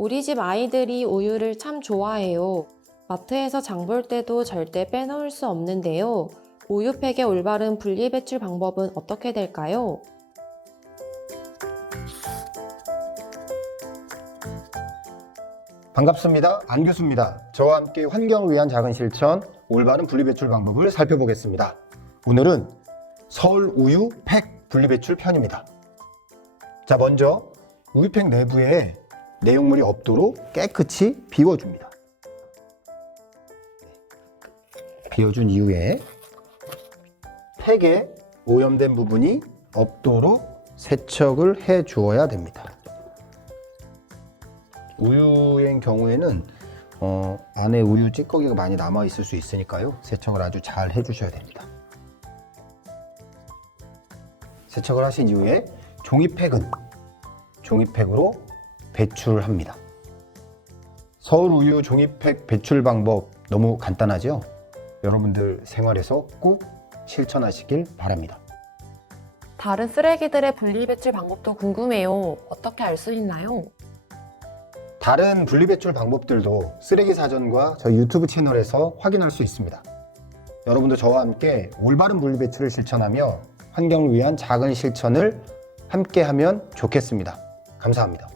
우리 집 아이들이 우유를 참 좋아해요. 마트에서 장 볼 때도 절대 빼놓을 수 없는데요. 우유팩의 올바른 분리 배출 방법은 어떻게 될까요? 반갑습니다. 안 교수입니다. 저와 함께 환경을 위한 작은 실천, 올바른 분리배출 방법을 살펴보겠습니다. 오늘은 서울 우유 팩 분리배출 편입니다. 자, 먼저 우유팩 내부에 내용물이 없도록 깨끗이 비워줍니다. 비워준 이후에 팩에 오염된 부분이 없도록 세척을 해 주어야 됩니다. 우유의 경우에는 어, 안에 우유 찌꺼기가 많이 남아 있을 수 있으니까요. 세척을 아주 잘 해주셔야 됩니다. 세척을 하신 이후에 종이팩은 종이팩으로 배출합니다. 서울 우유 종이팩 배출 방법 너무 간단하죠? 여러분들 생활에서 꼭 실천하시길 바랍니다. 다른 쓰레기들의 분리 배출 방법도 궁금해요. 어떻게 알 수 있나요? 다른 분리 배출 방법들도 쓰레기 사전과 저희 유튜브 채널에서 확인할 수 있습니다. 여러분도 저와 함께 올바른 분리 배출을 실천하며 환경을 위한 작은 실천을 함께 하면 좋겠습니다. 감사합니다.